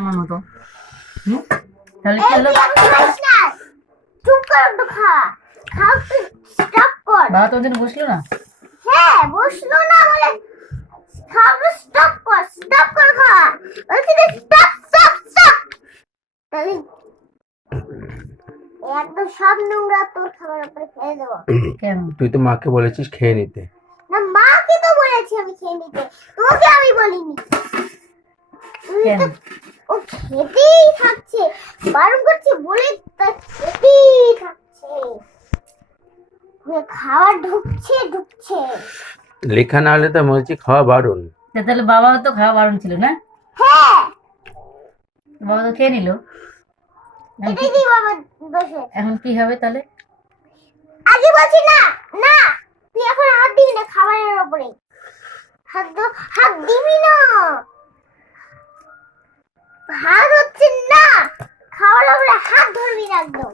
আমার মতো। তাহলে কি এই হলো? তুই এখন খাইস না। চুপ কর, একটু খা। খাও, তুই স্টপ কর। বাবা তোর জন্য বসলো না? হ্যাঁ, বসলো না বলে খাওয়া স্টপ কর, স্টপ কর খাওয়া। বলছি যে স্টপ স্টপ স্টপ। তাহলে একদম সব নোংরা তোর খাবার উপরে ফেলে দেবো। কেন? তুই তো মাকে বলেছিস খেয়ে নিতে। না, মাকে তো বলেছি আমি খেয়ে নিতে, তোকে আমি বলিনি। তুই কেন? তো ও খেতেই থাকছে, বারণ করছে বলে তা খেতেই থাকছে। খাবার ঢুকছে ঢুকছে। লেখা না হলে তো বলছি খাওয়া বারণ। তাহলে বাবা তো খাওয়া বারণ ছিল না? হ্যাঁ, বাবা তো খেয়ে নিল। এটাই কি বাবা দোষে? এখন কি হবে তাহলে? আগে বলছি না, না তুই এখন হাত দিবি না খাবারের উপরে। হাত দিবি না, হাত হচ্ছে না, খাবারের উপরে হাত ধরবি না একদম।